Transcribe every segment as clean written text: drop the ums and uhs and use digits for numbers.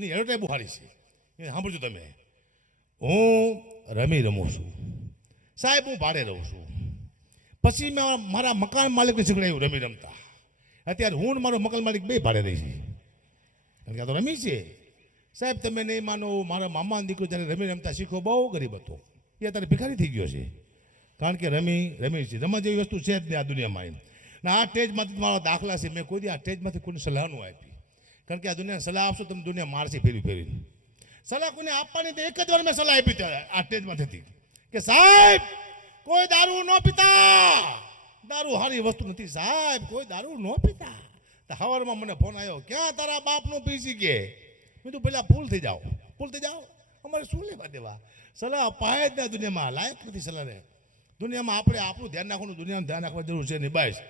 એની advertise બહુ સારી છે એ સાંભળજો તમે. હું રમી રમું છું સાહેબ, હું ભાડે રહું છું. પછી મેં મારા મકાન માલિકને શીખડાયું રમી રમતા. અત્યારે હું ને મારો મકાન માલિક બે ભાડે રહી છે, કારણ કે આ તો રમી છે. સાહેબ તમે નહીં માનો, મારા મામાનો દીકરો જ્યારે રમી રમતા શીખો બહુ ગરીબ હતો, એ અત્યારે ભિખારી થઈ ગયો છે. કારણ કે રમી છે. રમવા જેવી વસ્તુ છે જ નહીં આ દુનિયામાં. ને આ સ્ટેજમાંથી મારા દાખલા છે, મેં કોઈ દી આ સ્ટેજમાંથી કોઈને સલાહ ન આપી. કારણ કે આ દુનિયાને સલાહ આપશો તમે દુનિયા મારશે ફેરી ફેરીને. સલાહ કોઈને આપવાની તો એક જ વાર મેં સલાહ આપી આ સ્ટેજમાંથી કે સાહેબ કોઈ દારૂ ન પીતા, દારૂ સારી વસ્તુ નથી સાહેબ, કોઈ દારૂ ન પીતા. તો સવારમાં મને ફોન આવ્યો, ક્યાં તારા બાપનું પીસી કે? મેં તું પેલા ફૂલ થઈ જાઓ, અમારે શું લેવા દેવા? સલાહ અપાય જ ના દુનિયામાં, લાયક નથી સલાહ રે. દુનિયામાં આપણે આપણું ધ્યાન રાખવાનું, દુનિયાનું ધ્યાન રાખવા જરૂર છે નિભાઈશ.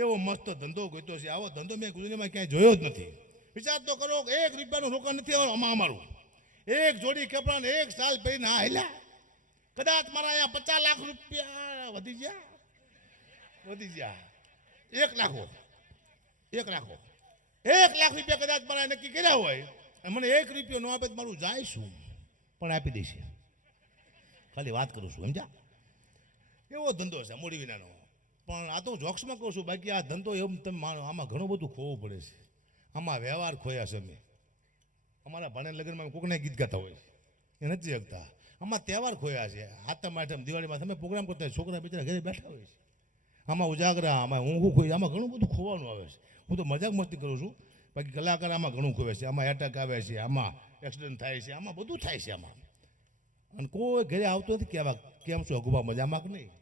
એવો મસ્ત ધંધો ગોતો છે, આવો ધંધો મેં દુનિયામાં ક્યાંય જોયો જ નથી. વિચાર તો કરો, એક રૂપિયાનું રોકાણ નથી અમારું. એક જોડી કપડાને એક સાલ પહેરીને હા હેલા. કદાચ મારા અહીંયા 50 લાખ રૂપિયા વધી ગયા. 1 લાખ રૂપિયા કદાચ મારા નક્કી કર્યા હોય, મને 1 રૂપિયો ન આપે તો મારું જાય શું, પણ આપી દઈશ. ખાલી વાત કરું છું, સમજ્યા? એવો ધંધો છે મૂડી વિનાનો. પણ આ તો જોક્સમાં કહું છું, બાકી આ ધંધો એમ તમે માનો, આમાં ઘણું બધું ખોવું પડે છે. આમાં વ્યવહાર ખોયા છે અમે. અમારા ભાણે લગ્નમાં કોકને ગીત ગાતા હોય એ નથી શકતા. આમાં તહેવાર ખોયા છે. આઠમ દિવાળીમાં તમે પ્રોગ્રામ કરતા હોય, છોકરા બિચારા ઘરે બેઠા હોય છે. આમાં ઉજાગરા, આમાં ઊંઘું ખોઈ, આમાં ઘણું બધું ખોવાનું આવે છે. હું તો મજાક મસ્તી કરું છું, બાકી કલાકાર આમાં ઘણું ખોવે છે. આમાં એટેક આવે છે, આમાં એક્સિડન્ટ થાય છે, આમાં બધું થાય છે આમાં. અને કોઈ ઘરે આવતો નથી કે કેમ છો હકુબા, મજામાં કે નહીં?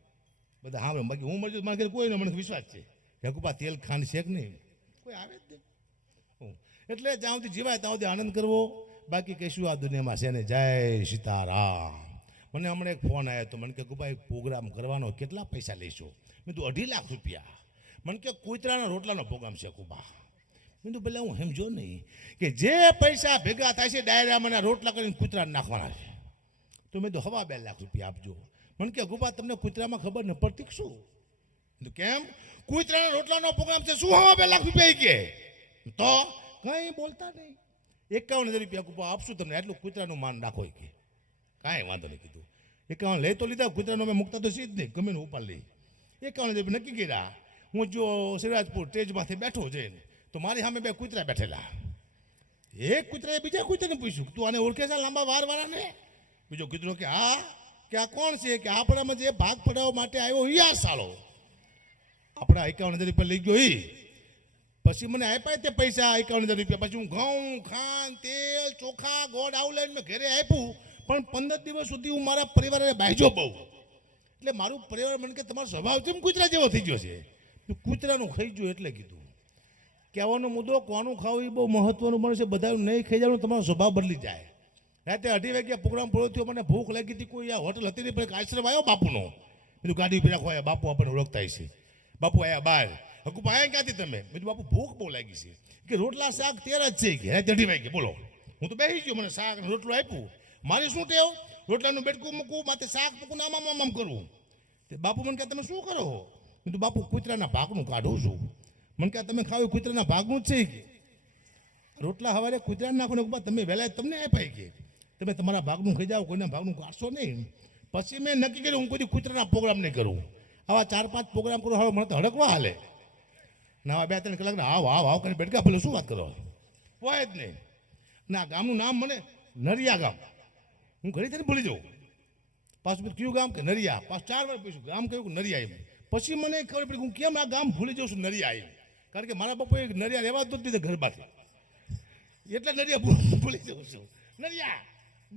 બધા સાંભળે. બાકી હું મરજું મારા ઘરે કોઈ મને વિશ્વાસ છે કે હકુબા તેલ ખાંડ છે કે નહીં, કોઈ આવે જ નહીં. એટલે જ્યાં સુધી જીવાય ત્યાં સુધી આનંદ કરવો. બાકી કહીશું આ દુનિયામાં છે ને. જય સીતારામ. મને હમણાં એક ફોન આવ્યો હતો, મને કે ગુભાઈ પ્રોગ્રામ કરવાનો કેટલા પૈસા લઈશો? મેં તું 2.5 લાખ રૂપિયા. મને કે કૂતરાના રોટલાનો પ્રોગ્રામ છે કુબા. મેં તો પેલા હું સમજો નહીં કે જે પૈસા ભેગા થાય છે ડાયરામાં રોટલા કરીને કૂતરાને નાખવાના છે. તો મેં તો 2.5 લાખ રૂપિયા આપજો. મને કે ગુબા તમને કૂતરામાં ખબર ન પડતી શું? તો કેમ? કૂતરાના રોટલાનો પ્રોગ્રામ છે, શું 2.5 લાખ રૂપિયા કે? તો કંઈ બોલતા નહીં. 51,000 રૂપિયા કુપા આપશું તમને, એટલું કૂતરાનું માન રાખો કે કાંઈ વાંધો નહીં કીધું. 51 લઈ તો લીધા, કૂતરાનો અમે મૂકતા તો સીધ નહીં, ગમે ને ઉપાડ લઈ. 51,000 રૂપિયા નક્કી કર્યા. હું જો સિરાજપુર સ્ટેજમાંથી બેઠો જઈને તો મારી સામે 2 કૂતરા બેઠેલા. એક કૂતરાએ બીજા કૂતરાને પૂછ્યું, તું આને ઓળખે છે લાંબા વારવાળાને? બીજો કૂતરો કે હા. કે આ કોણ છે? કે આપણામાં જે ભાગ પડાવવા માટે આવ્યો યા સાલો. આપણા 51,000 રૂપિયા લઈ ગયો એ. પછી મને આપ્યા તે પૈસા 51,000 રૂપિયા. પછી હું ઘઉં, ખાંડ, તેલ, ચોખા, ગોળ આવું લઈને મેં ઘરે આપ્યું. પણ 15 દિવસ સુધી હું મારા પરિવારને બાજ્યો બહુ. એટલે મારું પરિવાર મને કે તમારો સ્વભાવ કેમ કૂતરા જેવો થઈ ગયો છે? કૂતરાનું ખાઈ ગયું એટલે કીધું. કહેવાનો મુદ્દો કોનું ખાવું એ બહુ મહત્વનું બને છે. બધા નહીં ખાઈ જવાનું, તમારો સ્વભાવ બદલી જાય. રાતે 2:30 વાગ્યા પ્રોગ્રામ પૂરો થયો, મને ભૂખ લાગી હતી. કોઈ આ હોટલ હતી નહીં, પણ આશ્રમ આવ્યો બાપુનો. બીજું ગાડી ઉભી રાખો, બાપુ આપણને ઓળખતા છે. બાપુ આયા બહાર. હકુપા આયા ક્યાંથી તમે? બીજું બાપુ ભૂખ બહુ લાગી છે કે રોટલા શાક 13 જ છે કે 2:30 વાગે. બોલો, હું તો બેસી ગયો, મને શાક અને રોટલો આપ્યું. મારી શું ટેવ? રોટલાનું બેટકું મૂકવું, માથે શાક મૂકવું, આમ કરવું. તે બાપુ મને કહે તમે શું કરો? મેં તો બાપુ કૂતરાના ભાગનું કાઢું છું. મને કહે તમે ખાવ કૂતરાના ભાગનું જ છે કે રોટલા સવારે કૂતરાને નાખો ને તમે વહેલા તમને આપાય કે તમે તમારા ભાગનું ખાઈ જાઓ, કોઈના ભાગનું કાઢશો નહીં. પછી મેં નક્કી કર્યું હું કોઈ કૂતરાના પ્રોગ્રામ નહીં કરું. આવા 4-5 પ્રોગ્રામ કરો, હવે મને તો હડકવા હાલે ના. 2-3 કલાક હાવ કરીને બેઠકા ભલે શું વાત કરો, હોય જ નહીં. ના ગામનું નામ મને નરિયા ગામ, હું ઘડી થઈને ભૂલી જાઉં. પાછું કયું ગામ કે નરિયા, પાછું 4 વાર પૂછ્યું ગામ કયું નરિયા એમ. પછી મને ખબર પડી હું કેમ આ ગામ ભૂલી જાઉં છું નરિયા એમ. કારણ કે મારા બાપુએ નરિયા રહેવા જ નથી દીધા ઘરમાંથી, એટલે નરિયા ભૂલી જાઉં છું. નરિયા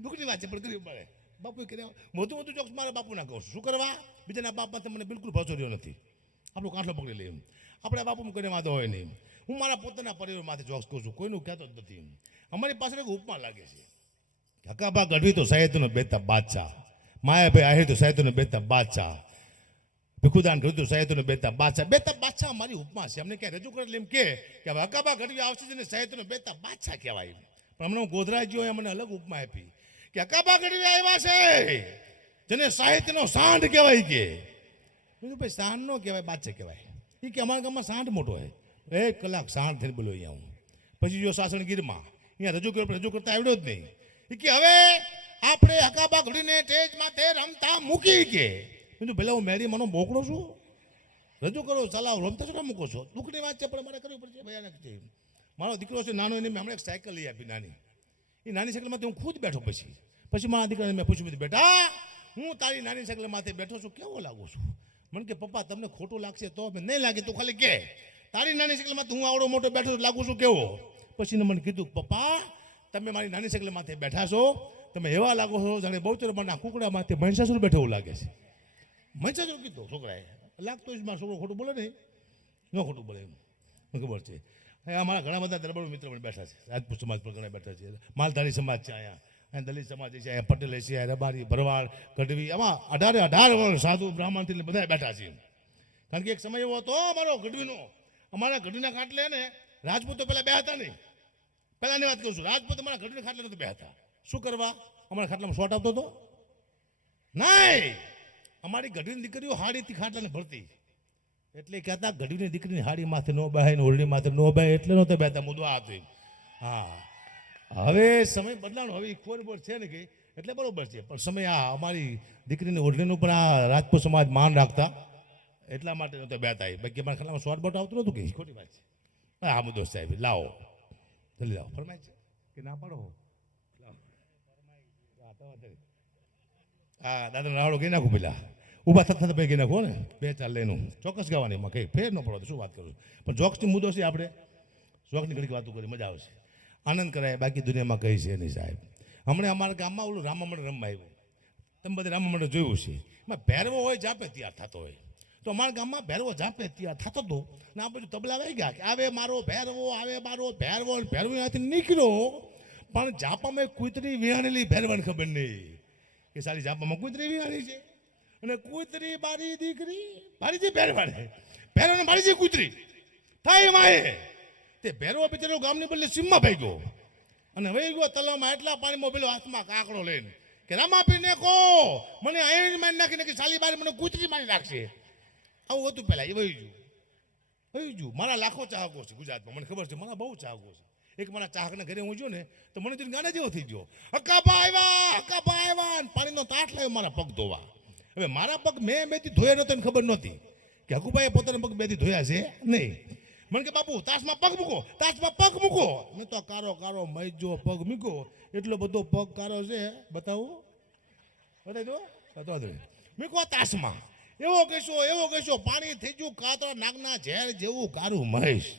દુઃખની વાત છે, પણ કરવી પડે. બાપુએ કર્યા મોટું ચોક્સ મારા બાપુના કહું છું. શું કરવા? બીજાના બાપમાંથી મને બિલકુલ ભાષો રહ્યો નથી. આપણું કાંઠો પકડી લઈએ, આપણે બાપુમાં કરીને વાંધો હોય નહીં. હું મારા પોતાના પરિવારમાંથી જોક્સ કહું છું, કોઈનું કહેતો જ નથી. અમારી પાસે એક ઉપમા લાગે છે. હકાબા ગઢવી તો સાહિત્યનો બેતા બાદશાહ, માયાભાઈ આહિર તો સાહિત્યનો બેતા બાદશાહ, ભીખુદાન ગઢવી તો સાહિત્યનો બેતા બાદશાહ. બેતા બાદશાહ મારી ઉપમા છે. અમને ક્યાં રજૂ કરેલ એમ કે હકાબા ગઢવી આવશે ને સાહિત્યનો બેતા બાદશાહ કહેવાય. પણ હમણાં હું ગોધરા ગયો, મને અલગ ઉપમા આપી કે હકાબા ગઢવી આવ્યા છે જેને સાહિત્યનો સાંઢ કહેવાય. કે બીજું ભાઈ સાંઢ નો કહેવાય, બાદશાહ કહેવાય. એ કે અમારા ગામમાં સાંઢ મોટો હોય, 1 કલાક સાંઢ થઈને બોલ્યો અહીંયા હું. પછી જો સાસણગીરમાં અહીંયા રજૂ કરતા આવડ્યો જ નહીં. એ કે હવે આપણે હકાબા ઘડીને સ્ટેજ માથે રમતા મૂકી કે બીજું પેલા હું મેરી માનો મોકલો છું, રજૂ કરો ચલાવો, રમતા શું મૂકો છો? દુઃખની વાત છે પણ મારે કરવી પડશે, ભયાનક છે. મારો દીકરો છે નાનો, એને મેં હમણાં એક સાયકલ લઈ આપી નાની. એ નાની સાયકલમાંથી હું ખુદ બેઠો. પછી મારા દીકરાને મેં પૂછ્યું, બેટા હું તારી નાની સાયકલ માથે બેઠો છું, કેવો લાગુ છું? મને કે પપ્પા તમને ખોટું લાગશે તો નહીં લાગે તું ખાલી કે તારી નાની સાયકલ માથે હું આવડો મોટો બેઠો લાગુ છું કેવો? પછી મને કીધું, પપ્પા તમે મારી નાની સાયકલ માથે બેઠા છો, તમે એવા લાગો છો જાણે બહુચરમાના કુકડા માથે મહિષાસુર બેઠો એવું લાગે છે. મહિષાસુર કીધું છોકરાએ, લાગતો જ મારો છોકરો ખોટું બોલે નહીં, ન ખોટું બોલે એમ મને ખબર છે. અમારા ઘણા બધા દરબાર મિત્ર પણ બેઠા છે, રાજપૂત સમાજ પર ઘણા બેઠા છે, માલધારી સમાજ છે અહીંયા દલિત સમાજ છે, અહીંયા પટેલ છે, રબારી, ભરવાડ, ગઢવી, આમાં 18 સાધુ બ્રાહ્મણથી બધા બેઠા છે. કારણ કે એક સમય એવો હતો અમારો ગઢવીનો, અમારા ગઢવીના ખાટલે ને રાજપૂતો પહેલાં બે હતા નહીં. પહેલાંની વાત કરું છું, રાજપૂત અમારા ગઢવીના ખાટલે નહોતા બે હતા. શું કરવા? અમારા ખાટલામાં શોટ આવતો હતો નહીં. અમારી ગઢવીની દીકરીઓ હાડીથી ખાટલાને ભરતી, એટલે કહેતા ગઢવીની દીકરીની હાડી માથે નો બેહાય ને ઓરડી માથે નો બેહાય એટલે નહોતા બેહતા. મુદ્દો આ હતો. હા, હવે સમય બદલાનો, હવે ખબર છે ને કે એટલે બરોબર છે, પણ સમય આ અમારી દીકરીની ઓરડીનું પણ આ રાજપૂત સમાજ માન રાખતા એટલા માટે નહોતા બેહતા. બાકી અમારા ખાટલામાં શોર્ટ બોટ આવતું નહોતું કે ખોટી વાત છે. હા મુદ્દો સાહેબ લાવો, જલ્દી લાવો. ફરમાય છે કે ના પાડો? હા દાદા રાવડો કહી નાખું પેલા, ઊભા થતા ભાઈ કહી નાખો ને, 2-4 લેનું ચોક્કસ ગાવાની, એમાં કંઈ ફેર ન પડો. શું વાત કરું, પણ જોક્સની મુદ્દો છે, આપણે જોક્સની ઘડીક વાતો કરી મજા આવશે, આનંદ કરાય. બાકી દુનિયામાં કઈ છે નહીં સાહેબ. હમણાં અમારા ગામમાં ઓલું રામા મંડળ રમવા આવ્યું, તમે બધે રામા મંડળ જોયું છે. એમાં ભેરવો હોય જાપે તૈયાર થતો હોય, તો અમારા ગામમાં ભેરવો જાપે તૈયાર થતો હતો ને આ બધું તબલા આવી ગયા કે આવે મારો ભેરવો, આવે મારો ભેરવો. ભેરવો ત્યાંથી નીકળ્યો, પણ જાપામાં કૂતરી વિહાણેલી ભેરવાને ખબર નહીં કે સારી જાપામાં કૂતરી વિહાણી છે, અને કૂતરી બારી દીકરી બારી છે ભેરવાને, ભેરવાને બારી છે કૂતરી થાય માએ. તે ભેરવો બિચારો ગામની બદલે સીમમાં ભાઈ ગયો અને વહી ગયો તલાવમાં. એટલા પાણીમાં પેલો હાથમાં કાકડો લઈને કે રામાપીને કહો મને અહીં મારી નાખી સાલી બારી મને કૂતરી મારી નાખશે. આવું હતું પહેલાં. એ વહી ગયું. મારા લાખો ચાહકો છે ગુજરાતમાં, મને ખબર છે, મારા બહુ ચાહકો છે. એક મારા ચાહકના ઘરે હું જોઉં ને તો મને જોઈને ગાના જેવો થઈ ગયો, હકાબા આવ્યા, પાણીનો તાટ લાવ્યો મારા પગ ધોવા. હવે મારા પગ મેં બેથી ધોયા નહોતો એને ખબર નહોતી કે હકુભાઈએ પોતાના પગ બેથી ધોયા છે નહીં. મને કે બાપુ તાસમાં પગ મૂકો. મેં તો કારો મૈજો પગ મૂકો, એટલો બધો પગ કારો છે, બતાવું બતાવી દો મૂકો તાસમાં. એવો કહેશો પાણી થઈ ગયું કાતરા નાગના ઝેર જેવું કારું મહેશ.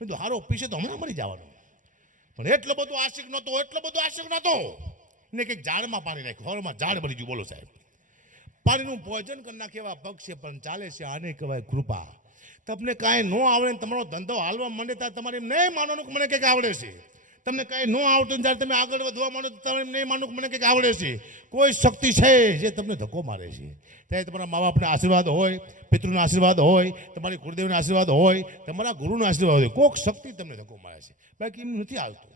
મેં તો હારો પીશે તો હમણાં મરી જવાનો. પણ એટલો બધો આશિક નહોતો ને કંઈક ઝાડમાં પાણી નાખ્યું, હવામાં ઝાડ બળી ગયું. બોલો સાહેબ, પાણીનું ભોજન કરી નાખે એવા પગ છે, પણ ચાલે છે, આને કહેવાય કૃપા. તમને કાંઈ ન આવડે ને તમારો ધંધો હાલવા માંડે ત્યારે તમારે એમ નહીં માનવાનું કે મને કંઈક આવડે છે. તમને કાંઈ ન આવડતું ત્યારે તમે આગળ વધવા માંડો તો તમે એમ નહીં માનવું કે મને કંઈક આવડે છે. કોઈ શક્તિ છે જે તમને ધક્કો મારે છે. ત્યારે તમારા મા બાપના આશીર્વાદ હોય, પિતૃના આશીર્વાદ હોય, તમારી ગુરુદેવના આશીર્વાદ હોય, તમારા ગુરુના આશીર્વાદ હોય, કોઈક શક્તિ તમને ધક્કો મારે છે. બાકી એમ નથી આવતું.